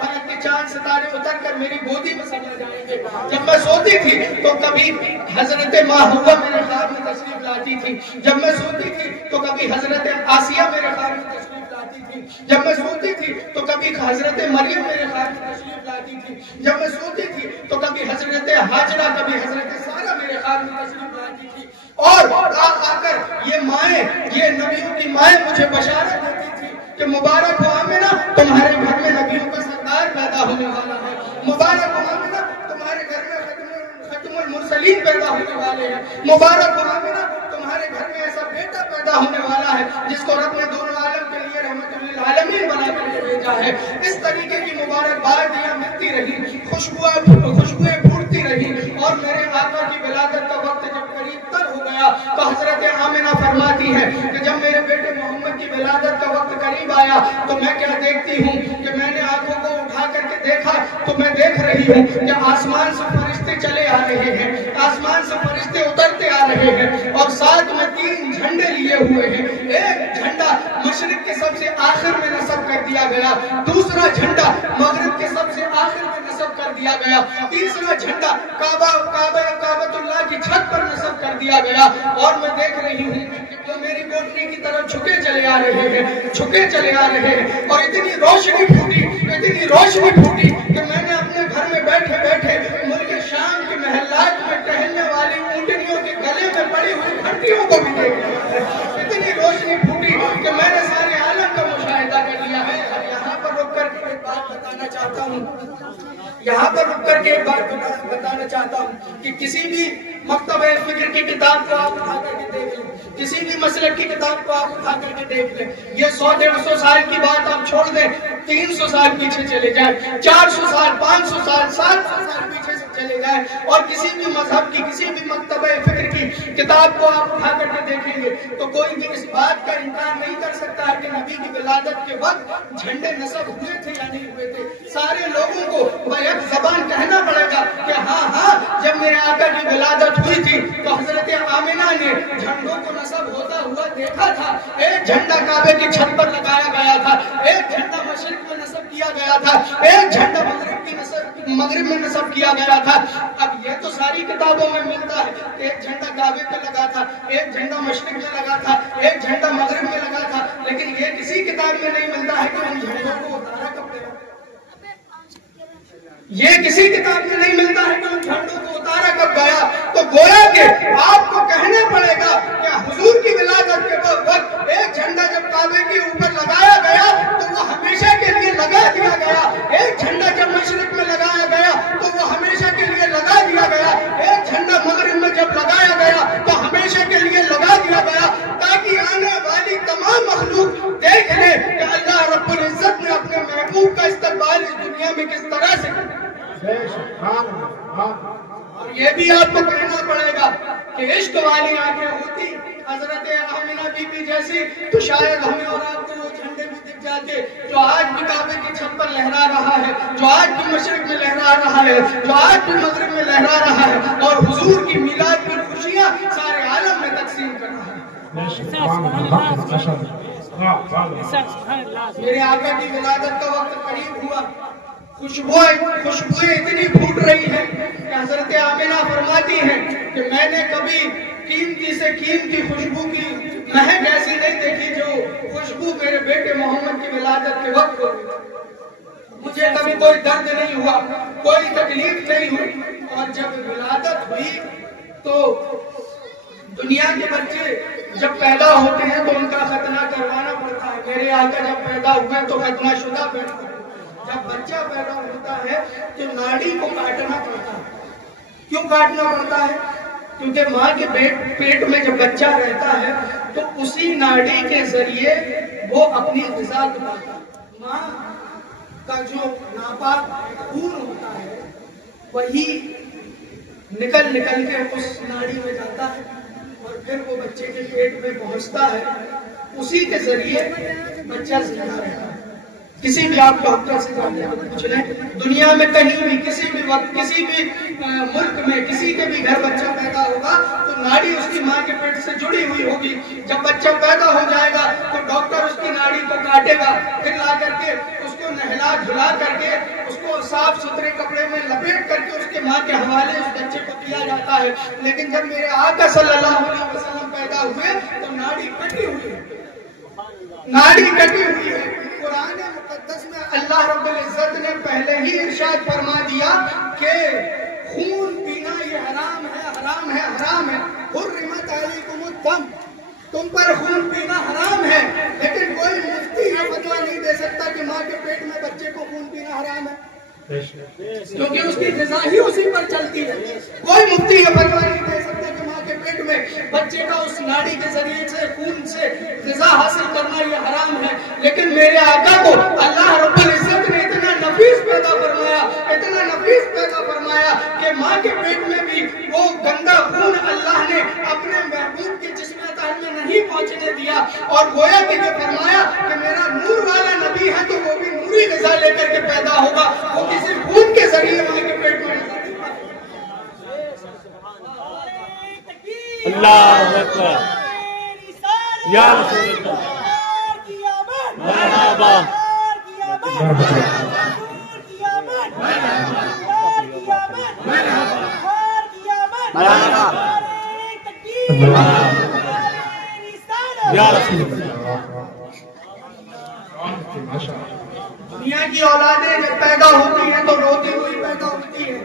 فلک کے چاند ستارے اتر کر میری گودی میں سما جائیں گے. جب میں سوتی تھی تو کبھی حضرت ماں حوا میرے خواب میں تشریف لاتی تھی. جب میں سوتی تھی تو کبھی حضرت آسیہ میرے خواب میں تشریف لاتی تھی. جب میں سوتی تھی تو کبھی حضرت مریم میرے خواب میں تشریف لاتی تھی. جب میں سوتی تھی تو کبھی حضرت ہاجرہ کبھی حضرت سارہ میرے خواب میں تشریف لاتی تھی. اور آ کر یہ مائیں، یہ نبیوں کی مائیں مجھے بشارت دیتی تھی کہ مبارک ہو آمنہ، تمہارے گھر میں نبیوں کا سردار پیدا ہونے والا ہے. مبارک ہو آمنہ، تمہارے گھر میں ختم المرسلین پیدا ہونے والے ہیں. مبارک ہو آمنہ، تمہارے گھر میں ایسا بیٹا پیدا ہونے والا ہے جس کو رب نے دونوں عالم کے لیے رحمت للعالمین بنا کر کے بھیجا ہے. اس طریقے کی مبارکباد یہاں ملتی رہی، خوشبوئیں پھوٹتی رہی. اور میرے آقا کی ولادت کا وقت جب قریب تر ہو گیا تو حضرت آمنہ فرماتی ہے کہ جب میرے بیٹے محمد کی ولادت کا وقت قریب آیا تو میں کیا دیکھتی ہوں کہ میں نے آنکھوں کو اٹھا کر کے دیکھا تو میں دیکھ رہی ہوں کہ آسمان سے فرشتے چلے آ رہے ہیں، آسمان سے فرشتے اترتے آ رہے ہیں اور ساتھ میں 3 جھنڈے لیے ہوئے ہیں. ایک جھنڈا مشرق کے سب سے آخر میں نصب کر دیا گیا، دوسرا جھنڈا مغرب کے سب سے آخر میں نصب کر دیا گیا، تیسرا جھنڈا کعبۃ اللہ کی چھت پر نصب کر دیا گیا. اور میں دیکھ رہی ہوں کہ وہ میری کوٹری کی طرف جھکے چلے آ رہے ہیں اور اتنی روشنی پھوٹی کہ میں نے اپنے گھر میں بیٹھے بیٹھے ملک شام کے محلات میں ٹہلنے والی اونٹنیوں کے گلے میں پڑی ہوئی گھنٹیوں کو بھی دیکھ لیا. اتنی روشنی پھوٹی کہ میں نے سارے عالم کا مشاہدہ کر لیا ہے. یہاں پر رک کر کے ایک بات بتانا چاہتا ہوں کہ کسی بھی مکتبہ فکر کی کتاب کو آپ اٹھا کر کے دیکھ لیں، کسی بھی مسلک کی کتاب کو آپ اٹھا کر کے دیکھ لیں. یہ 100-150 سال کی بات آپ چھوڑ دیں، 300 سال پیچھے چلے جائیں، 400 سال، 500 سال، 700 سال پیچھے سے چلے جائیں اور کسی بھی مذہب کی، کسی بھی مکتبہ فکر کی کتاب کو آپ اٹھا کر کے دیکھیں گے تو کوئی بھی اس بات کا انکار نہیں کر سکتا ہے کہ نبی کی ولادت کے وقت جھنڈے نصب ہوئے تھے یا نہیں ہوئے تھے. سارے لوگوں کو بیک زبان کہنا پڑے گا کہ ہاں جب میرے آقا کی ولادت ہوئی تھی تو حضرت آمنہ نے جھنڈوں کو نصب ہوتا ہوا دیکھا تھا. ایک جھنڈا کعبے کی چھت پر لگایا گیا تھا، ایک جھنڈا مشرق میں نصب کیا گیا تھا، ایک جھنڈا مغرب میں نصب کیا گیا تھا. اب یہ تو ساری کتابوں میں ملتا ہے کہ ایک جھنڈا کعبے پہ لگا تھا، ایک جھنڈا مشرق میں لگا تھا، ایک جھنڈا مغرب میں لگا تھا، لیکن یہ کسی کتاب میں نہیں ملتا ہے کہ ان جھنڈوں کو اتارا کب گیا. یہ کسی کتاب میں نہیں ملتا ہے کہ ان جھنڈوں کو اتارا کب گیا. تو گویا کہ آپ کو کہنا پڑے گا کہ حضور کی ولادت کے وقت ایک جھنڈا جب کعبے کے اوپر لگایا گیا تو وہ ہمیشہ کے لیے لگا دیا گیا، ایک جھنڈا جب مشرق میں لگایا گیا تو وہ ہمیشہ کے لیے لگا دیا گیا، ایک جھنڈا مغرب میں جب لگایا گیا تو ہمیشہ کے لیے لگا دیا گیا، تاکہ آنے والی تمام مخلوق دیکھ لے کہ اللہ رب العزت نے اپنے محبوب کا استقبال اس دنیا میں کس طرح سے کیا. اور یہ بھی آپ کو کہنا پڑے گا کہ عشق والی آنکھیں ہوتی حضرت آمنہ بی بی جیسی تو شاید ہمیں اور آپ کو وہ جھنڈے بھی دکھ جاتے جو آج بھی کعبے کی چھت پر لہرا رہا ہے، جو آج بھی مشرق میں لہرا رہا ہے، جو آج بھی مغرب میں لہرا رہا ہے اور حضور کی میلاد کی خوشیاں سارے عالم میں تقسیم کر رہا ہے. میرے آقا کی ولادت کا وقت قریب ہوا، خوشبوئیں اتنی پھوٹ رہی ہیں کہ حضرت آمنہ فرماتی ہیں کہ میں نے کبھی قیمتی سے قیمتی خوشبو کی مہک ایسی نہیں دیکھی جو خوشبو میرے بیٹے محمد کی ولادت کے وقت ہوئی. مجھے کبھی کوئی درد نہیں ہوا، کوئی تکلیف نہیں ہوئی. اور جب ولادت ہوئی تو دنیا کے بچے جب پیدا ہوتے ہیں تو ان کا ختنہ کروانا پڑتا ہے. میرے آقا جب پیدا ہوئے تو ختنہ شدہ پیدا ہوئے. جب بچہ پیدا ہوتا ہے تو ناڑی کو کاٹنا پڑتا ہے. کیوں کاٹنا پڑتا ہے؟ کیونکہ ماں کے پیٹ میں جب بچہ رہتا ہے تو اسی ناڑی کے ذریعے وہ اپنی غذا پاتا ہے۔ ماں کا جو ناپاک خون ہوتا ہے وہی نکل کے اس ناڑی میں جاتا ہے اور پھر وہ بچے کے پیٹ میں پہنچتا ہے، اسی کے ذریعے بچہ زندہ رہتا ہے۔ کسی بھی آپ ڈاکٹر سے پوچھ لیں، دنیا میں کہیں بھی کسی بھی وقت کسی بھی ملک میں کسی کے بھی گھر بچہ پیدا ہوگا تو ناڑی اس کی ماں کے پیٹ سے جڑی ہوئی ہوگی۔ جب بچہ پیدا ہو جائے گا تو ڈاکٹر اس کی ناڑی کو کاٹے گا، پھر لا کر کے اس کو نہلا دھلا کر کے اس کو صاف ستھرے کپڑے میں لپیٹ کر کے اس کے ماں کے حوالے اس بچے کو دیا جاتا ہے۔ لیکن جب میرے آقا صلی اللہ علیہ وسلم پیدا ہوئے تو ناڑی کٹی ہوئی ہے، ناڑی کٹی ہوئی ہے۔ قرآن مقدس میں اللہ رب العزت نے پہلے ہی ارشاد فرما دیا کہ خون پینا یہ حرام ہے، حرام ہے، حرام ہے۔ حرمت علیکم الدم، تم پر خون پینا حرام ہے، لیکن کوئی مفتی یہ فتویٰ نہیں دے سکتا کہ ماں کے پیٹ میں بچے کو خون پینا حرام ہے، کیونکہ اس کی غذا ہی اسی پر چلتی ہے۔ کوئی مفتی یہ فتویٰ نہیں دے سکتا کہ ماں کے پیٹ میں بچے کا اس ناڑی کے ذریعے سے خون سے غذا حاصل کرنا یہ حرام ہے۔ لیکن میرے آقا کو اللہ رب العزت نے اتنا نفیس پیدا فرمایا، اتنا نفیس پیدا فرمایا کہ ماں کے پیٹ میں بھی وہ گندا خون اللہ نے اپنے محبوب کے جسم اطہر میں نہیں پہنچنے دیا، اور گویا کہ یہ فرمایا کہ میرا نور والا نبی ہے تو وہ بھی نوری غذا لے کر کے پیدا ہوگا، وہ کسی خون کے ذریعے ماں کے پیٹ میں اللہ اکبر یا رسول اللہ مرحبا یا رسول اللہ۔ دنیا کی اولادیں جب پیدا ہوتی ہیں تو روتی ہوئی پیدا ہوتی ہے۔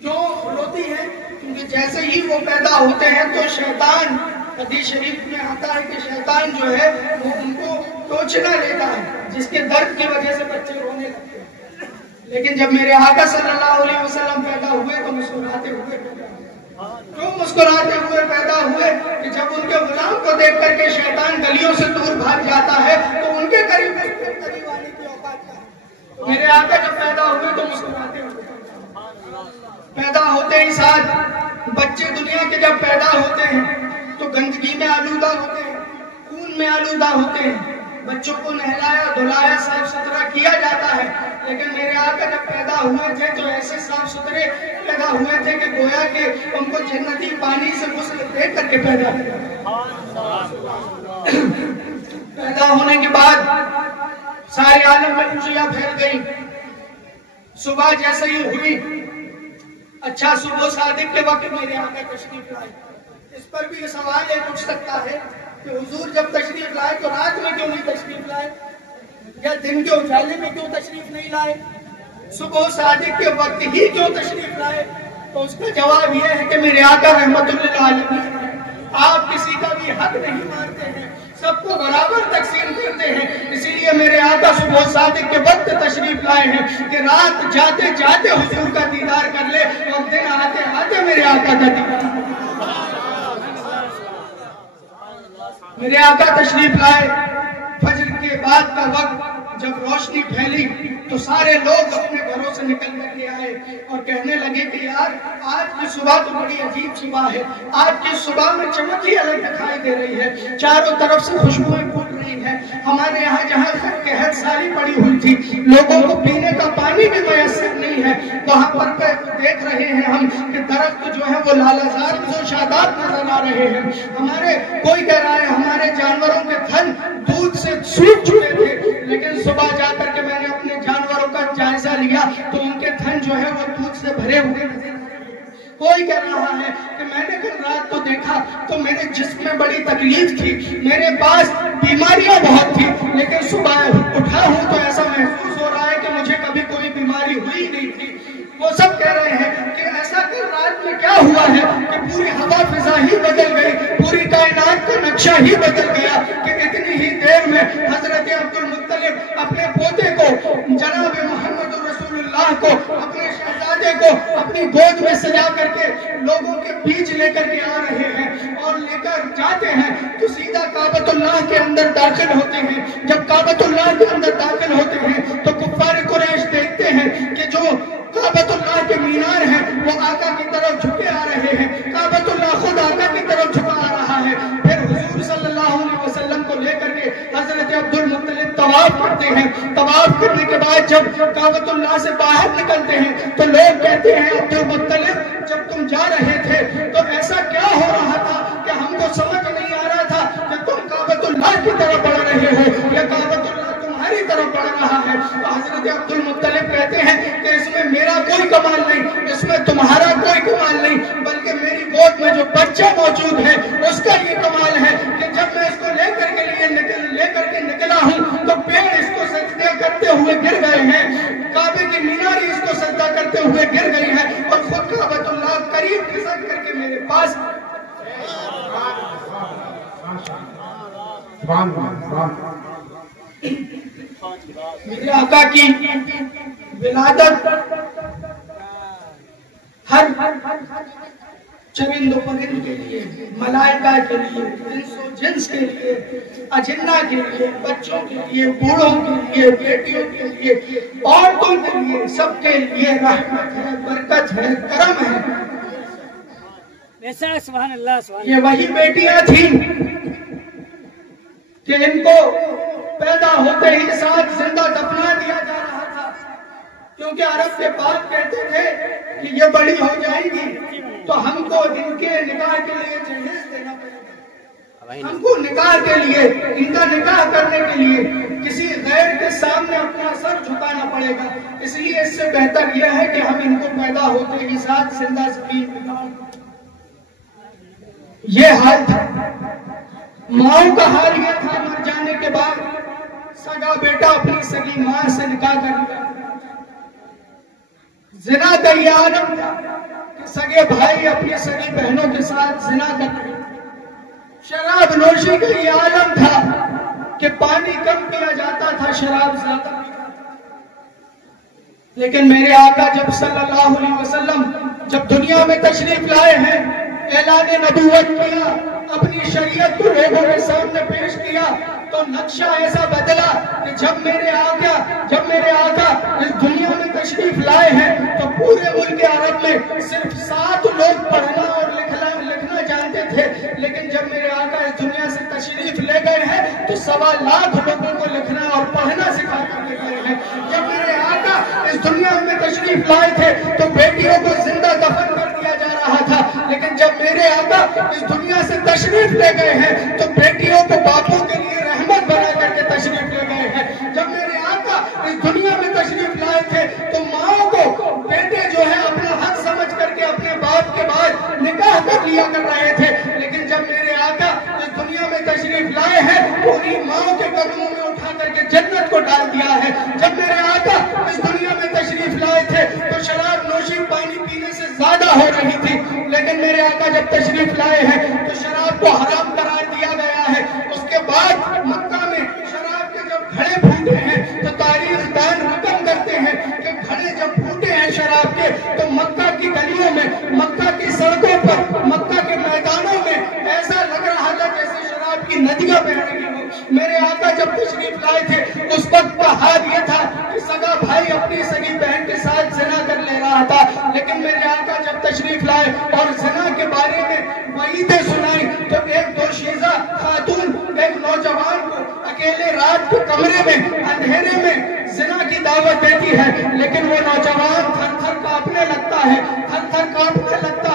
کیوں روتی ہے؟ کیونکہ جیسے ہی وہ پیدا ہوتے ہیں تو شیطان، حدیث شریف میں آتا ہے کہ شیطان جو ہے وہ ان کو ٹوچنا لیتا ہے، جس کے درد کی وجہ سے بچے رونے لگتے ہیں۔ لیکن جب میرے آقا صلی اللہ علیہ وسلم پیدا ہوئے تو مسکراتے ہوئے پیدا ہوئے۔ کیوں مسکراتے ہوئے پیدا ہوئے؟ کہ جب ان کے غلام کو دیکھ کر کے شیطان گلیوں سے دور بھاگ جاتا ہے تو ان کے قریب آنے کی اوقات کا میرے آقا جب پیدا ہوئے تو مسکراتے ہوئے پیدا ہوتے ہی ساتھ بچے دنیا کے جب پیدا ہوتے ہیں تو گندگی میں آلودہ ہوتے ہیں، خون میں آلودہ ہوتے ہیں، بچوں کو نہلایا دھلایا صاف ستھرا کیا جاتا ہے۔ لیکن میرے آقا جب پیدا ہوئے تھے تو ایسے صاف ستھرے پیدا ہوئے تھے کہ گویا کہ ان کو جنتی پانی سے غسل دے کر کے پیدا پیدا ہونے کے بعد سارے عالم میں خوشیاں پھیل گئی۔ صبح جیسے ہی ہوئی، اچھا صبح صادق کے وقت میرے آقا تشریف لائے۔ اس پر بھی یہ سوال ہے اٹھ سکتا ہے کہ حضور جب تشریف لائے تو رات میں کیوں نہیں تشریف لائے، یا دن کے اجالے میں کیوں تشریف نہیں لائے، صبح صادق کے وقت ہی کیوں تشریف لائے؟ تو اس کا جواب یہ ہے کہ میرے آقا رحمت للعالمین آپ کسی کا بھی حق نہیں مانتے ہیں، سب کو برابر تقسیم کرتے ہیں۔ اسی لیے میرے آقا صبح صادق کے وقت تشریف لائے ہیں کہ رات جاتے جاتے حضور کا دیدار کر لے اور دن آتے آتے میرے آقا کا دیدار۔ میرے آقا تشریف لائے، فجر کے بعد کا وقت جب روشنی پھیلی تو سارے لوگ اپنے گھروں سے نکل کر کے آئے اور کہنے لگے کہ یار آج کی صبح تو بڑی عجیب صبح ہے، آج کی صبح میں چمک ہی الگ دکھائی دے رہی ہے، چاروں طرف سے خوشبوئیں پھوٹ رہی ہیں۔ ہمارے یہاں جہاں قحط سالی پڑی ہوئی تھی، لوگوں کو پینے کا پانی بھی میسر نہیں ہے، وہاں پر دیکھ رہے ہیں ہم کہ درخت جو ہے وہ لالہزار و شاداب نظر آ رہے ہیں۔ ہمارے کوئی کہہ رہا ہے ہمارے جانوروں کے تھن دودھ سے سوکھ چکے تھے، لیکن صبح جا کر کے میں نے اپنے جانوروں کا جائزہ لیا تو ان کے تھن جو ہے وہ دودھ سے بھرے ہوئے نظر آ رہے ہیں۔ کوئی کہہ رہا ہے کہ میں نے کل رات کو دیکھا تو میرے جسم میں بڑی تکلیف تھی، میرے پاس بیماریاں بہت تھی، لیکن صبح اٹھا ہوں تو ایسا محسوس ہو رہا ہے کہ مجھے کبھی کوئی بیماری ہوئی نہیں تھی۔ وہ سب کہہ رہے ہیں کہ ایسا کل رات میں کیا ہوا ہے کہ پوری ہوا فضا ہی بدل گئی، پوری کائنات کا نقشہ ہی بدل گیا کہ اتنی ہی دیر میں حضرت عبد المطلب اپنے پوتے کو جناب محمد رسول اللہ اللہ کو اپنے شہزادے کو اپنی گود میں سجا کر کے لوگوں کے بیچ لے کر کے آ رہے ہیں اور لے کر جاتے ہیں تو سیدھا کعبۃ اللہ کے اندر داخل ہوتے ہیں. جب کعبۃ اللہ کے اندر داخل ہوتے ہیں تو کفار قریش دیکھتے ہیں کہ جو کعبۃ اللہ کے مینار ہیں وہ آقا کی طرف جھکے آ رہے ہیں. کعبۃ اللہ خود آقا کی طرف جھکا آ رہا ہے. پھر حضور صلی اللہ علیہ وسلم کو لے کر کے حضرت عبد المطلب طواف کرتے ہیں. طواف کرنے کے بعد جب کعبۃ اللہ سے باہر نکلتے ہیں تو لوگ کہتے ہیں عبد المطلب جب تم جا رہے تھے تو ایسا کیا ہو رہا تھا کہ ہم کو سمجھ نہیں آ رہا تھا کہ تم کعبۃ اللہ کی طرف بڑھ رہے ہو یا کعبۃ اللہ تمہاری طرف بڑھ رہا ہے. تو حضرت عبد المطلب کہتے ہیں کہ اس میں میرا کوئی کمال نہیں, اس میں تمہارا کوئی کمال نہیں, بلکہ میری گود میں جو بچہ موجود ہے اس کا یہ کمال ہے کہ جب میں اس کو لے کر کے نکلا ہوں تو پیڑ اس کو سجدہ کرتے ہوئے گر گئے ہیں, کعبے کی میناری اس کو سجدہ کرتے ہوئے گر گئی ہے اور خود کعبۃ اللہ قریب کھسک کر کے میرے پاس. میرے آقا کی ولادت ہر چرند و پرند کے لیے, ملائکہ کے لیے, انس و جنس کے لیے, اجنہ کے لیے, بچوں کے لیے, بوڑھوں کے لیے, بیٹیوں کے لیے, عورتوں کے لیے, سب کے لیے رحمت ہے, برکت ہے, کرم ہے. سبحان اللہ. یہ وہی بیٹیاں تھیں کہ ان کو پیدا ہوتے ہی ساتھ زندہ دفنا دیا جا رہا تھا, کیونکہ عرب کے بعد کہتے تھے کہ یہ بڑی ہو جائیں گی تو ہم کو ان کے نکاح کے لیے جہیز دینا پڑے گا, ہم کو نکاح کے لیے, ان کا نکاح کرنے کے لیے کسی غیر کے سامنے اپنا سر جھکانا پڑے گا. اس لیے اس سے بہتر یہ ہے کہ ہم ان کو پیدا ہوتے ہی ساتھ زندہ زمین میں ڈال دیں. یہ حال تھا. ماؤں کا حال یہ تھا, مر جانے کے بعد سگا بیٹا اپنی سگی ماں سے نکاح کر لیا. زنا کا یہ عالم تھا کہ سگے بھائی اپنی سگی بہنوں کے ساتھ زنا کرتے. شراب نوشی کا یہ عالم تھا کہ پانی کم پیا جاتا تھا, شراب زیادہ پیتا تھا. لیکن میرے آقا جب صلی اللہ علیہ وسلم جب دنیا میں تشریف لائے ہیں, اعلان نبوت کیا, اپنی شریعت کو لوگوں کے سامنے پیش کیا, تو نقشہ ایسا بدلا کہ جب میرے آقا اس دنیا میں تشریف لائے ہیں تو پورے ملک عرب میں صرف 7 لوگ پڑھنا اور لکھنا جانتے تھے, لیکن جب میرے آقا اس دنیا سے تشریف لے گئے ہیں تو 1.25 لاکھ لوگوں کو لکھنا اور پڑھنا سکھا کر لے گئے ہیں. جب میرے آقا اس دنیا میں تشریف لائے تھے تو بیٹیوں کو زندہ دفن کر دیا جا رہا تھا, لیکن جب میرے آقا اس دنیا سے تشریف لے گئے ہیں تو بیٹیوں کو باپوں کے لیے رحمت بنا کر کے تشریف لے گئے ہیں. جب میرے آقا اس دنیا میں تشریف لائے تھے تو ماؤں کو بیٹے جو ہے اپنا حق سمجھ کر کے اپنے باپ کے بعد نکاح کر لیا کر رہے تھے, لیکن جب میرے آقا اس دنیا میں تشریف لائے ہیں تو انہیں ماؤں کے قدموں میں اٹھا کر کے جنت کو ڈال دیا ہے. جب میرے آقا اس دنیا میں تشریف لائے تھے تو شراب نوشی پانی پینے سے زیادہ ہو رہی تھی, لیکن میرے آقا جب تشریف لائے ہیں تو شراب کو حرام قرار دیا گیا ہے. اس کے بعد مکہ میں شراب کے جب گھڑے پھوٹے ہیں تو تاریخ دان رقم کرتے ہیں کہ گھڑے جب پھوٹے ہیں شراب کے تو مکہ کی گلیوں میں, مکہ کی سڑکوں پر, مکہ کے میدانوں میں ایسا لگ رہا تھا جیسے شراب کی ندیاں بہ رہی ہوں. میرے آقا جب تشریف لائے تھے اس وقت کا حال یہ تھا کہ سگا بھائی اپنی سگی بہن کے ساتھ زنا کر لے رہا تھا, لیکن میرے آقا جب تشریف لائے اور زنا کے بارے میں وعیدیں سنائی تو ایک دوشیزہ خاتون ایک نوجوان کو اکیلے رات کے کمرے میں اندھیرے میں زنا کی دعوت دیتی ہے, لیکن وہ نوجوان تھر تھر کانپنے لگتا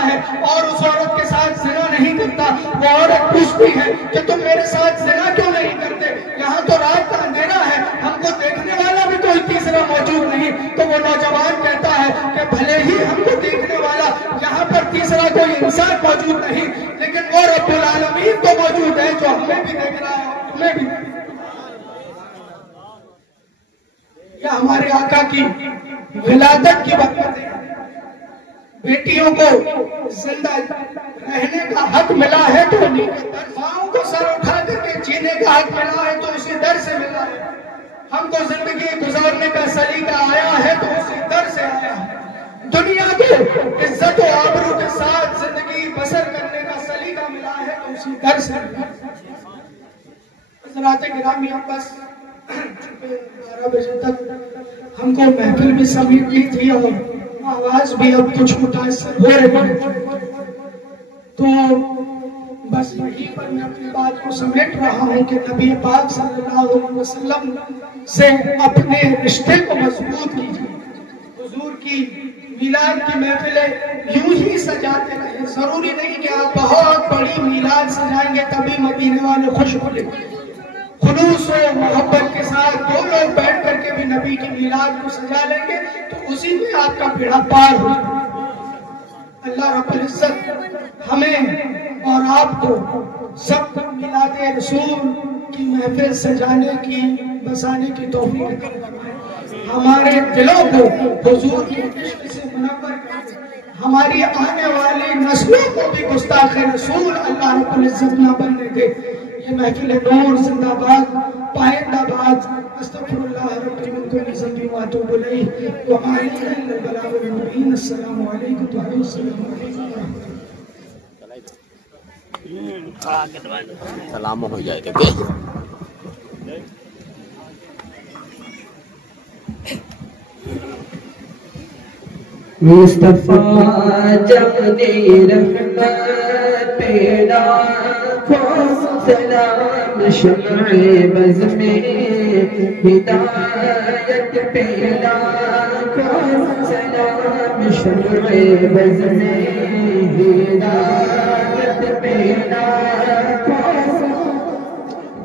ہے اور اس عورت کے ساتھ زنا نہیں کرتا. وہ عورت پوچھتی ہے کہ تم میرے ساتھ زنا کیوں نہیں کرتے, یہاں تو رات کا اندھیرا ہے, ہم کو دیکھنے والا بھی کوئی تیسرا موجود نہیں. تو وہ نوجوان کہتا ہے کہ بھلے ہی ہم کو دیکھنے والا یہاں پر تیسرا کوئی انسان موجود نہیں, لیکن وہ رب العالمین تو موجود ہے جو ہمیں بھی دیکھ رہا ہے, تمہیں بھی. یہ ہمارے آقا کی ولادت کی برکت ہے. بیٹیوں کو زندہ رہنے کا حق ملا ہے تو ماؤں کو سر اٹھا کر کے جینے کا حق ملا ہے تو اسی در سے ملا ہے. ہم کو زندگی گزارنے کا سلیقہ آیا ہے تو اسی در سے آیا ہے. دنیا کو عزت و آبرو کے ساتھ زندگی بسر کرنے کا سلیقہ ملا ہے تو اسی در سے ملا ہے. حضرات گرامی، اب بس 12 بجے تک ہم کو محفل بھی سمیٹنی تھی اور آواز بھی اب کچھ متاثر ہو رہی ہے، تو بس یہیں پر میں اپنی بات کو سمیٹ رہا ہوں کہ نبی پاک صلی اللہ علیہ وسلم سے اپنے رشتے کو مضبوط کیجیے. حضور کی میلاد کی محفلیں یوں ہی سجاتے رہیں. ضروری نہیں کہ آپ بہت بڑی میلاد سجائیں گے تبھی مدینے والے خوش ہوں گے. خلوص و محبت کے ساتھ 2 لوگ بیٹھ کر کے بھی نبی کی میلاد کو سجا لیں گے تو اسی میں آپ کا بیڑا پار ہو جائے. اللہ رب العزت ہمیں اور آپ کو سب کو میلاد رسول کی محفل سجانے کی بسانے کی توفیق عطا فرمائے. ہمارے دلوں کو حضور کے عشق سے منور کرے. ہماری آنے والی نسلوں کو بھی گستاخ رسول اللہ رب العزت نہ بننے دے. یہ محفل نور زندہ باد، پائندہ باد. استغفر اللہ ربی من کل ذنب واتوب الیہ وما علینا الا البلاغ المبین. السلام علیکم و السلام علیکم و رحمۃ اللہ. سلام ہو جائے گا. مصطفیٰ جمدی رحمت پیدا کو سلام شمع بز میں ہدایت پیدا کو سلام شمع بز میں ہدایت پیدا کو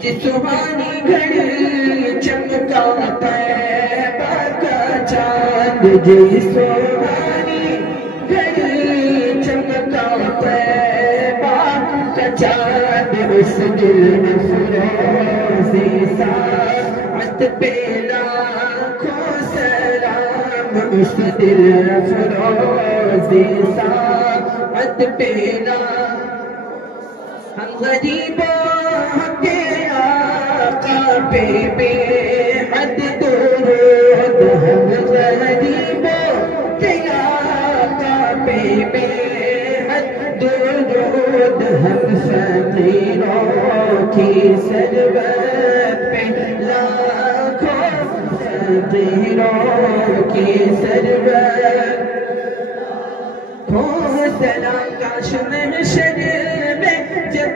جس سبحانی گھڑی چمکا طیبہ کا چاند جس سبحانی گھڑی چمکا طیبہ کا چاند اس دل میں فروزی ساعت پہ لاکھوں سلام اس دل میں فروزی ساعت پہ ہم غریبوں کے آقا پہ بے حد درود. ہم غریبوں کے آقا پہ بے حد درود. ہم فقیروں کی سربت پہ لاکھوں فقیروں کی سربت کو سلام. کاش محشر میں جب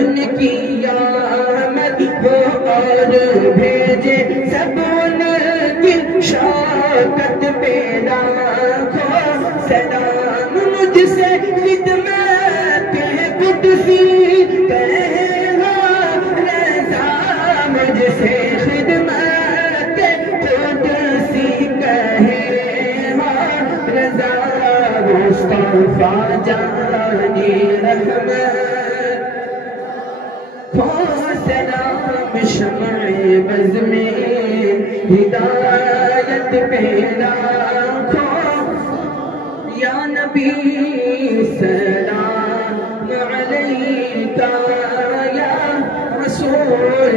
ان کی آمد ہو اور بھیجے سب ان کی شوکت پیدا کو سلام. مجھ سے خدمت قدسی کہنا رضا. مجھ سے خدمت قدسی کہنا رضا. مصطفیٰ جانی رحمت کو سلام شمع بز میں ہدایت پیدا کو. یا نبی سلام علیکہ یا رسول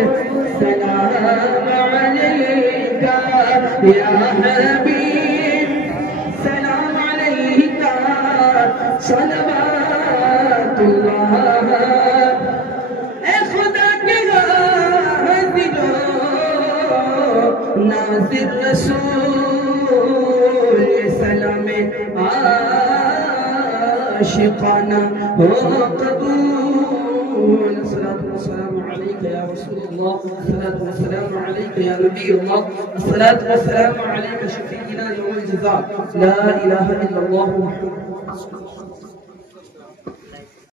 سلام علیکہ یا حبیب سلام علیکہ صلوات اللہ. اے خدا کے حاضروں ناظر رسول یہ سلام عاشقانہ ہو قبول. الصلاة والسلام عليك يا رسول الله. الصلاة والسلام عليك يا نبي الله. الصلاة والسلام عليك شفيعنا يوم الجزاء. لا إله إلا الله محمد رسول الله.